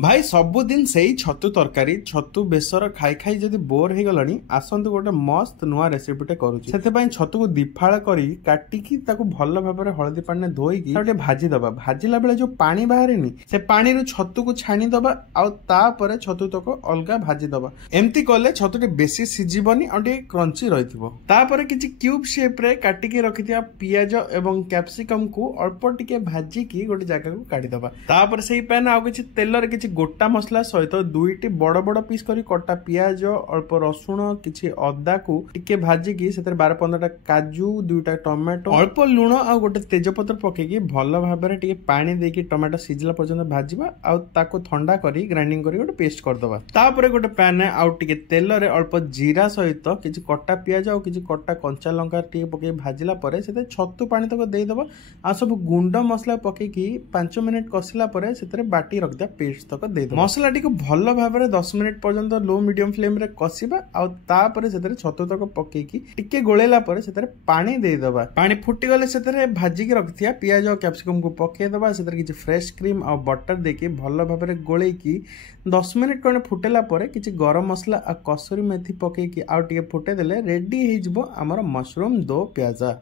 भाई सबुदिन से ही छतु तरकारी छतु बेसर खाई खाई जदि बोर हो गलानी आसतु गोटे मस्त नुआ रेसिपीटे करूची से छतु को दिफाळ करी काटिकी ताकू भल भाव हलदी पानी धोईकी गोटे भाजी दबा भाजिला बेले जो पानी बाहरेनी से पानी रु छतु को छाणी दबा आउे छतु तक अलग भाजी दबा एमती कले छतुटे बेसी सिझिबनी और क्रंची रहिथिबो तापर किछि क्यूब शेप रे काटिकी रखिथिया पियाज एवं कैप्सिकम को अल्प टिके भाजिकी गोटे जगह को काढी दबा तापर सेही पैन आ किछि तेल रे किछि गोटा मसला सहित दुईटी बड़ बड़ पीस करी कटा पियाज अल्प रसुण किछि अदा को टिके भाजिकी से 12-15टा काजू दुईटा टमाटो अल्प लुण आ गोटे तेजपत्र पकेकी भल भाव में टिके पानी देकी टमाटो सिझला पर्यंत भाजिबा आ ताको ठंडा करी ग्राइंडिंग करी गोटे पेस्ट करदबा तापरे गोटे पैन आ टिके तेल रे अल्प जीरा सहित किछि कटा पियाज आ किछि कटा कंचा लंका टिके पके भाजिला परे सेते छतु पानी तक देई दबा आ सब गुंड मसला पकेकी 5 मिनिट कसिला परे सेते बाटी रख दिया पेस्ट तक मसला टी भल भाव में 10 मिनिट पर्यंत लो मीडियम फ्लेम रे कसिबा आउे छतु तक पकेकी टिके गोलेला परे सेतरे पानी देदबा पानी फुटी गले सेतरे भाजिकी रखथिया पियाज और कैप्सिकम को पकेदबा सेतरे किछि फ्रेश क्रीम और बटर देके भल भाव में गोलेकी 10 मिनिट कोने फुटेला परे किछि गरम मसला आ कसूरी मेथी पकेकी आउ टिके फुटे देले रेडी हे जिवो हमर मशरूम दो प्याजा।